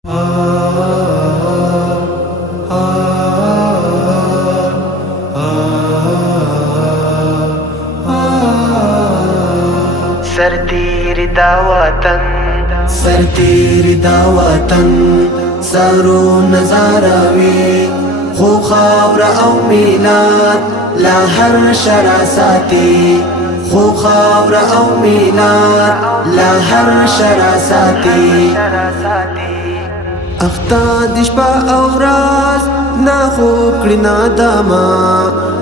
सरतीरी दावतन सरतीरी दावतन सरो नजारावी खो खावर او میلاد لا هر شراساتی خو خاور او میلاد لا هر شراساتی اختا دش پا اوراز نا خوب کړی ناداما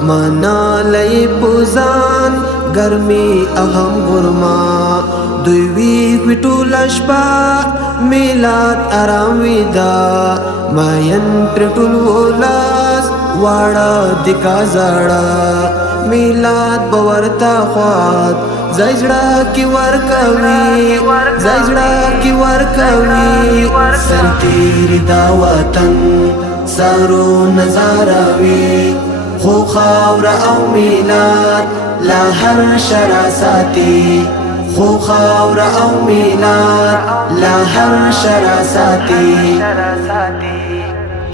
مانا لئی پوزان گرمی اهم گرما دوی وی ویټو لشپا میلاد آرام ویدا ماین پرټول ولاس واړه دکا زړه میلاد باورتا خوات زایزړه کی ور کوي زایزړه کی ور کوي سرتیری دا وطن سارو نظاروي خو خاور او میلاد لا هر شراساتی خو خاور او میلاد لا هر شراساتی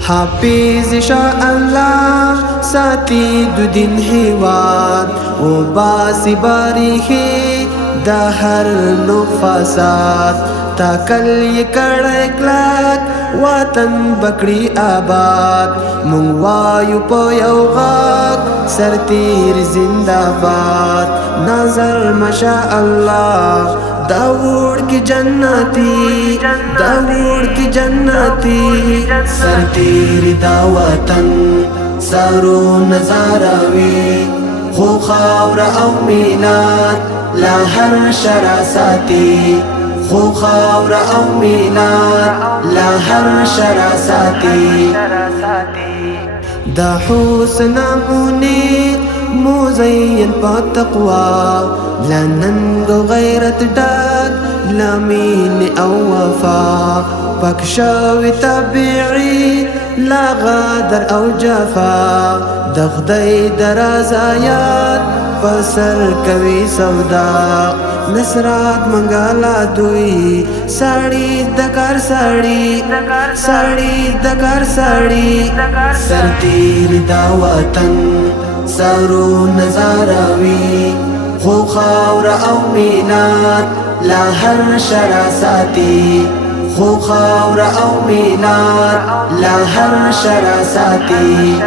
حافظ شاء الله ساتي دو دین هیواد و باسی باریخی دا هر نو فساد تاکل یہ کڑی کلاک وطن بکڑی آباد مونگ وایو پو یو غاک سرتیر زندہ باد نظر مشاء اللہ داوڑ کی جنتی داوڑ کی جنتی سرتیر دا وطن سارو نظاروی خو خاور او میلاد لا هر شراساتی خو خاور او میلاد لا هر شراساتی دا حسن مونی مزین پا تقوی لننگ غیرت ڈاک لامین او وفا پاک شاوی طبیعی لا غادر او جفا دغدی درازایات پسر کوي سودا نصرات منگالا دوی ساڑی دکار ساڑی ساڑی دکار ساڑی سرتیر دا وطن سارو نظاروی خو خاور او میلاد لا هر شراساتی خو خاور او میلاد لا هر شراساتی